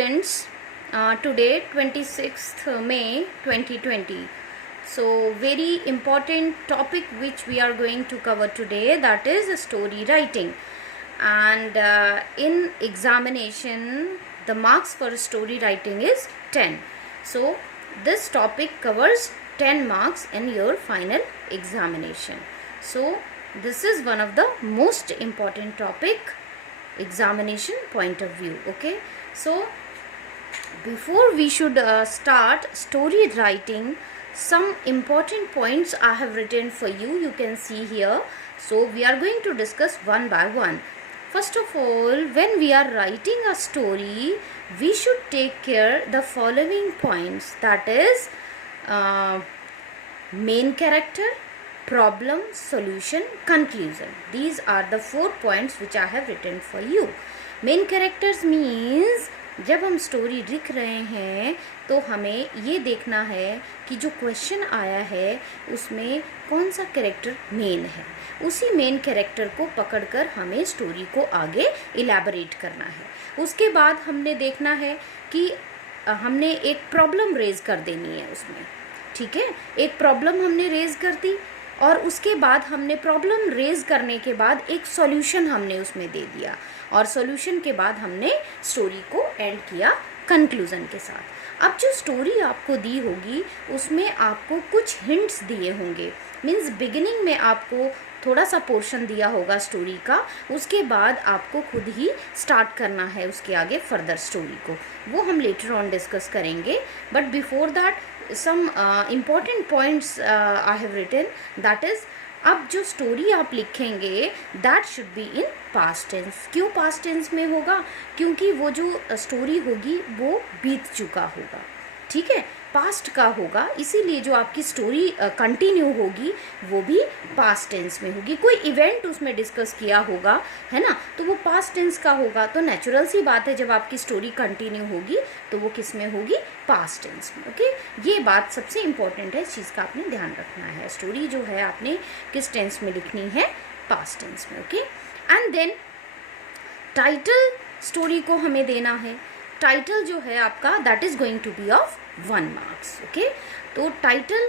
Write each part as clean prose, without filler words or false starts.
students, today 26th May 2020. So very important topic which we are going to cover today, that is story writing. And in examination the marks for story writing is 10. So this topic covers 10 marks in your final examination. So this is one of the most important topic examination point of view. Okay, so before we should start story writing, some important points I have written for you. You can see here. So we are going to discuss one by one. First of all, when we are writing a story, we should take care the following points, that is main character, problem, solution, conclusion. These are the 4 points which I have written for you. Main characters means जब हम story लिख रहे हैं तो हमें ये देखना है कि जो क्वेश्चन आया है उसमें कौन सा कैरेक्टर मेन है, उसी मेन कैरेक्टर को पकड़कर हमें स्टोरी को आगे इलैबोरेट करना है। उसके बाद हमने देखना है कि हमने एक प्रॉब्लम रेज कर देनी है उसमें, ठीक है। एक प्रॉब्लम हमने रेज कर दी और उसके बाद हमने प्रॉब्लम रेज करने के बाद एक सॉल्यूशन हमने उसमें दे दिया और सॉल्यूशन के बाद हमने स्टोरी को एंड किया कंक्लूजन के साथ। अब जो स्टोरी आपको दी होगी उसमें आपको कुछ हिंट्स दिए होंगे, मीन्स बिगिनिंग में आपको थोड़ा सा पोर्शन दिया होगा स्टोरी का, उसके बाद आपको खुद ही स्टार्ट करना है उसके आगे फर्दर स्टोरी को, वो हम लेटर ऑन डिस्कस करेंगे। But before that some important points I have written, that is अब जो स्टोरी आप लिखेंगे that should be in past tense। क्यों past tense में होगा? क्योंकि वो जो स्टोरी होगी वो बीत चुका होगा, ठीक है, पास्ट का होगा, इसीलिए जो आपकी स्टोरी कंटिन्यू होगी वो भी पास्ट टेंस में होगी। कोई इवेंट उसमें डिस्कस किया होगा, है ना, तो वो पास्ट टेंस का होगा। तो नेचुरल सी बात है जब आपकी स्टोरी कंटिन्यू होगी तो वो किस में होगी? पास्ट टेंस में। ओके, ये बात सबसे इम्पोर्टेंट है, इस चीज़ का आपने ध्यान रखना है। स्टोरी जो है आपने किस टेंस में लिखनी है? पास्ट टेंस में। Okay, and then title story को हमें देना है। टाइटल जो है आपका that is going to be of 1 marks. Okay, तो टाइटल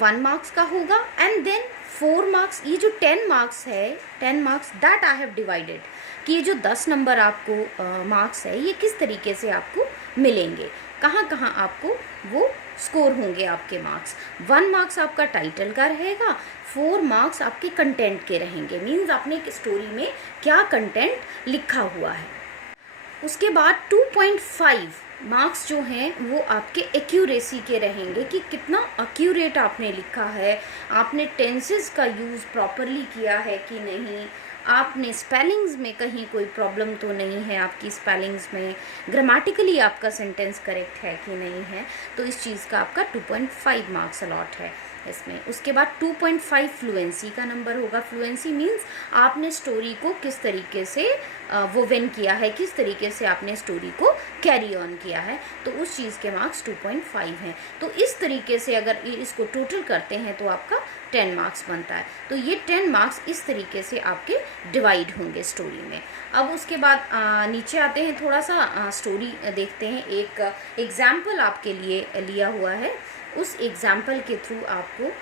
1 मार्क्स का होगा एंड देन 4 मार्क्स। ये जो 10 मार्क्स है, 10 marks that I have divided, कि ये जो 10 नंबर आपको मार्क्स है ये किस तरीके से आपको मिलेंगे, कहाँ कहाँ आपको वो स्कोर होंगे आपके मार्क्स। 1 मार्क्स आपका टाइटल का रहेगा, 4 मार्क्स आपके कंटेंट के रहेंगे, मीन्स आपने स्टोरी में क्या कंटेंट लिखा हुआ है। उसके बाद 2.5 मार्क्स जो हैं वो आपके एक्यूरेसी के रहेंगे, कि कितना एक्यूरेट आपने लिखा है, आपने टेंसेस का यूज़ प्रॉपरली किया है कि नहीं, आपने स्पेलिंग्स में कहीं कोई प्रॉब्लम तो नहीं है आपकी स्पेलिंग्स में, ग्रामेटिकली आपका सेंटेंस करेक्ट है कि नहीं है। तो इस चीज़ का आपका 2.5 मार्क्स अलॉट है इसमें। उसके बाद 2.5 फ्लुएंसी का नंबर होगा। फ्लुएंसी मीन्स आपने स्टोरी को किस तरीके से वोवेन किया है, किस तरीके से आपने स्टोरी को कैरी ऑन किया है, तो उस चीज़ के मार्क्स 2.5 हैं। तो इस तरीके से अगर इसको टोटल करते हैं तो आपका 10 मार्क्स बनता है। तो ये 10 मार्क्स इस तरीके से आपके डिवाइड होंगे स्टोरी में। अब उसके बाद नीचे आते हैं, थोड़ा सा स्टोरी देखते हैं। एक एग्जाम्पल आपके लिए लिया हुआ है, उस एग्जाम्पल के थ्रू आपको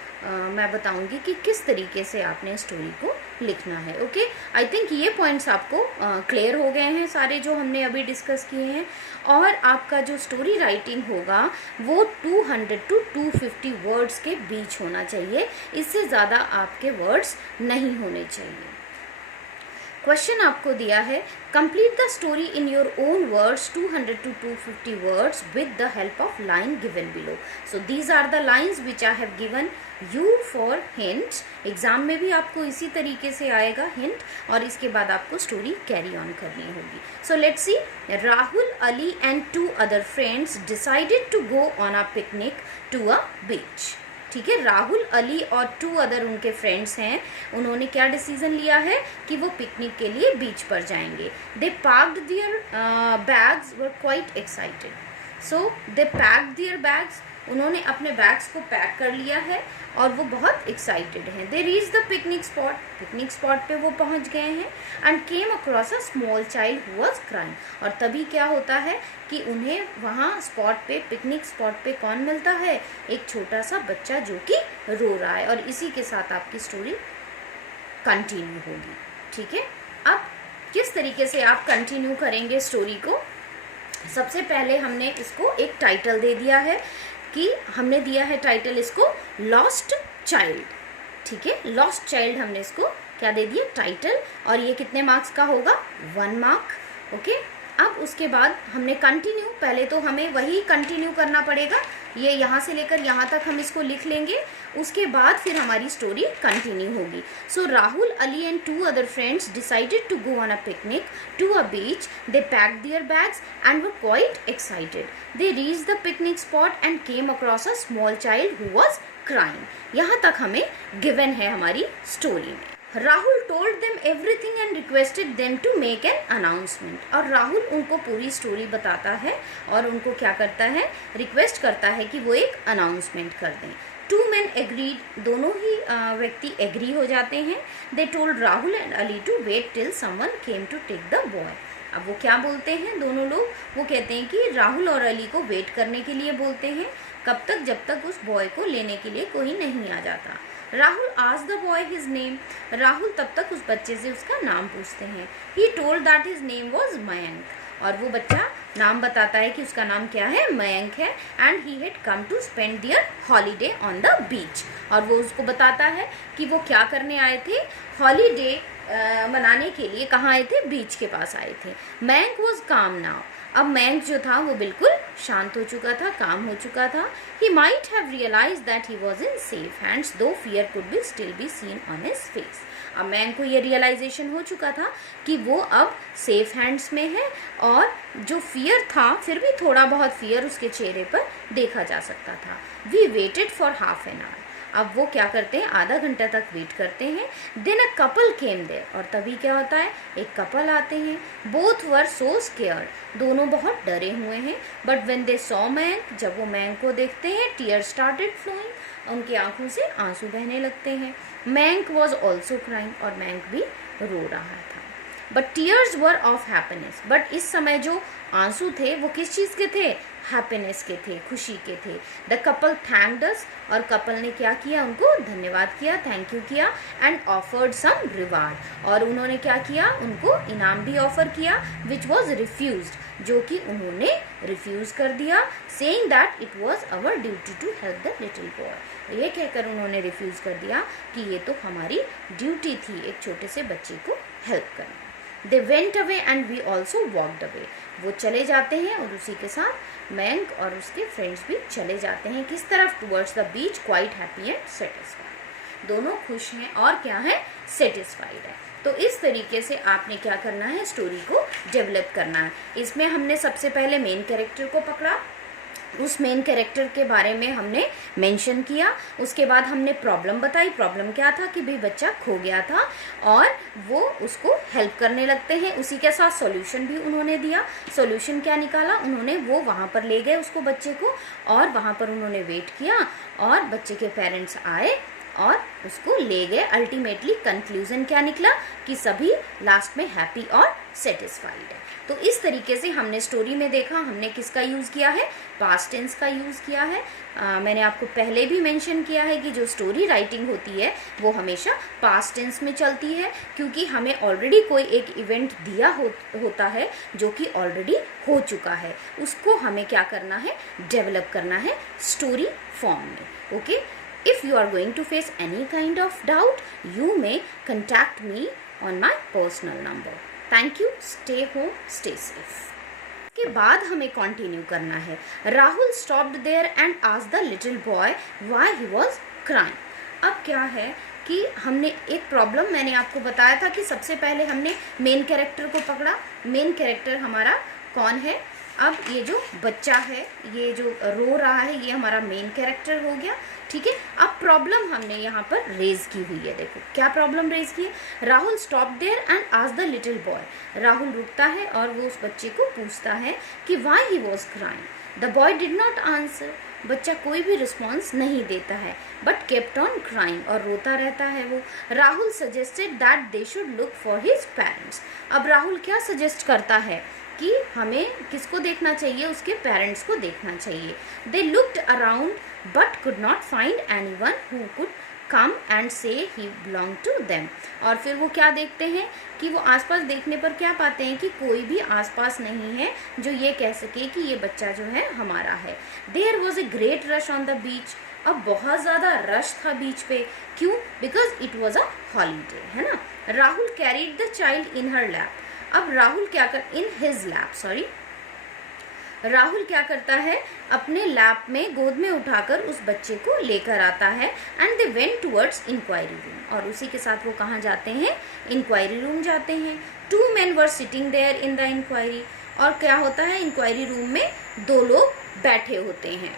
मैं बताऊंगी कि किस तरीके से आपने स्टोरी को लिखना है। ओके, आई थिंक ये पॉइंट्स आपको क्लियर हो गए हैं सारे जो हमने अभी डिस्कस किए हैं। और आपका जो स्टोरी राइटिंग होगा वो 200 to 250 वर्ड्स के बीच होना चाहिए, इससे ज़्यादा आपके वर्ड्स नहीं होने चाहिए। क्वेश्चन आपको दिया है, complete the story in your own words 200 to 250 words with the help of line given below. So these are the lines which I have given you for hint. Exam में भी आपको इसी तरीके से आएगा हिंट, और इसके बाद आपको स्टोरी कैरी ऑन करनी होगी। So let's see, Rahul, Ali and 2 other friends decided to go on a picnic to a beach. ठीक है, राहुल, अली और 2 other उनके फ्रेंड्स हैं, उन्होंने क्या डिसीजन लिया है कि वो पिकनिक के लिए बीच पर जाएंगे। They parked their bags, were quite excited. So they pack their bags, उन्होंने अपने बैग्स को पैक कर लिया है और वो बहुत एक्साइटेड हैं। They reach the picnic spot, picnic spot पे वो पहुंच गए हैं। And came across a small child who was crying, और तभी क्या होता है कि उन्हें वहाँ स्पॉट पे, पिकनिक स्पॉट पे कौन मिलता है, एक छोटा सा बच्चा जो कि रो रहा है। और इसी के साथ आपकी स्टोरी कंटिन्यू होगी। ठीक है, अब किस तरीके से आप कंटिन्यू करेंगे स्टोरी को? सबसे पहले हमने इसको एक टाइटल दे दिया है, कि हमने दिया है टाइटल इसको लॉस्ट चाइल्ड। ठीक है, लॉस्ट चाइल्ड हमने इसको क्या दे दिया, टाइटल। और ये कितने मार्क्स का होगा, 1 मार्क। ओके, अब उसके बाद हमने कंटिन्यू, पहले तो हमें वही कंटिन्यू करना पड़ेगा, ये यहाँ से लेकर यहाँ तक हम इसको लिख लेंगे, उसके बाद फिर हमारी स्टोरी कंटिन्यू होगी। So Rahul, Ali and 2 other friends decided to go on a picnic to a beach. They packed their bags and were quite excited. They reached the picnic spot and came across a small child who was crying. यहाँ तक हमें given है हमारी story में। Rahul told them everything and requested them to make an announcement, और राहुल उनको पूरी story बताता है और उनको क्या करता है, रिक्वेस्ट करता है कि वो एक अनाउंसमेंट कर दें। 2 men agreed, दोनों ही व्यक्ति एग्री हो जाते हैं। They told Rahul and Ali to wait till someone came to take the boy. अब वो क्या बोलते हैं दोनों लोग, वो कहते हैं कि राहुल और अली को वेट करने के लिए बोलते हैं, कब तक, जब तक उस बॉय को लेने के लिए कोई नहीं आ जाता। Rahul ask the boy his name, Rahul तब तक उस बच्चे से उसका नाम पूछते हैं। He told that his name was Mayank, और वो बच्चा नाम बताता है कि उसका नाम क्या है, मयंक है। And he had come to spend their holiday on the beach, और वो उसको बताता है कि वो क्या करने आए थे, हॉलीडे मनाने के लिए कहाँ आए थे, बीच के पास आए थे। मयंक वॉज काम नाउ, अब मयंक जो था वो बिल्कुल शांत हो चुका था, काम हो चुका था। He might have realize that he was in safe hands though fear could be still be seen on his face. अब मयंक को ये रियलाइजेशन हो चुका था कि वो अब सेफ हैंड्स में है, और जो फियर था, फिर भी थोड़ा बहुत फियर उसके चेहरे पर देखा जा सकता था। We waited for half an hour, अब वो क्या करते हैं, आधा घंटा तक वेट करते हैं। Then a couple came there, और तभी क्या होता है, एक कपल आते हैं। बोथ वर सो स्केयर्ड, दोनों बहुत डरे हुए हैं। But when they saw Mayank, जब वो मयंक को देखते हैं, टीयर स्टार्टेड फ्लोइंग, उनकी आंखों से आंसू बहने लगते हैं। मयंक वॉज ऑल्सो क्राइंग, और मयंक भी रो रहा था। But tears were of happiness, but इस समय जो आंसू थे वो किस चीज़ के थे, हैप्पीनेस के थे, खुशी के थे। द कपल थैंक्ड अस, और कपल ने क्या किया, उनको धन्यवाद किया, थैंक यू किया। एंड ऑफर्ड सम रिवार्ड, और उन्होंने क्या किया, उनको इनाम भी ऑफर किया, विच वॉज रिफ्यूज्ड, जो कि उन्होंने रिफ्यूज़ कर दिया। Saying that it was our duty to help the little boy, ये कहकर उन्होंने रिफ्यूज़ कर दिया कि ये तो हमारी ड्यूटी थी एक छोटे से बच्चे को हेल्प करना। They went away and we also walked away, वो चले जाते हैं और उसी के साथ मयंक और उसके फ्रेंड्स भी चले जाते हैं, किस तरफ, towards the beach, quite happy and satisfied, दोनों खुश हैं और क्या है, सेटिस्फाइड है। तो इस तरीके से आपने क्या करना है, स्टोरी को डेवलप करना है। इसमें हमने सबसे पहले मेन कैरेक्टर को पकड़ा, उस मेन कैरेक्टर के बारे में हमने मेंशन किया, उसके बाद हमने प्रॉब्लम बताई। प्रॉब्लम क्या था कि भाई बच्चा खो गया था और वो उसको हेल्प करने लगते हैं, उसी के साथ सॉल्यूशन भी उन्होंने दिया। सॉल्यूशन क्या निकाला उन्होंने, वो वहाँ पर ले गए उसको, बच्चे को, और वहाँ पर उन्होंने वेट किया और बच्चे के पेरेंट्स आए और उसको ले गए। अल्टीमेटली कंक्लूजन क्या निकला कि सभी लास्ट में हैप्पी और सेटिस्फाइड है। तो इस तरीके से हमने स्टोरी में देखा, हमने किसका यूज़ किया है, पास्ट टेंस का यूज़ किया है। मैंने आपको पहले भी मेंशन किया है कि जो स्टोरी राइटिंग होती है वो हमेशा पास्ट टेंस में चलती है, क्योंकि हमें ऑलरेडी कोई एक इवेंट दिया होता है जो कि ऑलरेडी हो चुका है, उसको हमें क्या करना है, डेवलप करना है स्टोरी फॉर्म में। Okay, if you are going to face any kind of doubt, you may contact me on my personal number. Thank you. Stay home, stay safe. के बाद हमें कंटिन्यू करना है। Rahul stopped there and asked the little boy why he was crying. अब क्या है कि हमने एक प्रॉब्लम, मैंने आपको बताया था कि सबसे पहले हमने मेन कैरेक्टर को पकड़ा। मेन कैरेक्टर हमारा कौन है, अब ये जो बच्चा है, ये जो रो रहा है, ये हमारा मेन कैरेक्टर हो गया। ठीक है, अब प्रॉब्लम हमने यहाँ पर रेज की हुई है। देखो क्या प्रॉब्लम रेज की है, Rahul stop there and ask the little boy, Rahul रुकता है और वो उस बच्चे को पूछता है कि why he was crying. The boy did not answer, बच्चा कोई भी रिस्पॉन्स नहीं देता है, बट केप्ट ऑन क्राइंग, और रोता रहता है वो। Rahul suggested that they should look for his parents, अब राहुल क्या सजेस्ट करता है कि हमें किसको देखना चाहिए, उसके पेरेंट्स को देखना चाहिए। They looked around but could not find anyone who could come and से ही बिलोंग टू देम, और फिर वो क्या देखते हैं कि वो आसपास देखने पर क्या पाते हैं कि कोई भी आसपास नहीं है जो ये कह सके कि ये बच्चा जो है हमारा है। There was a great rush on the beach, अब बहुत ज़्यादा रश था बीच पे, क्यों? Because it was a holiday, है ना। Rahul carried the child in her lap, अब राहुल क्या कर, in his lap, sorry, Rahul क्या करता है, अपने लैप में गोद में उठाकर उस बच्चे को लेकर आता है। And they went towards inquiry room, और उसी के साथ वो कहाँ जाते हैं, इंक्वायरी रूम जाते हैं। 2 men were sitting there in the inquiry, और क्या होता है, इंक्वायरी रूम में 2 लोग बैठे होते हैं।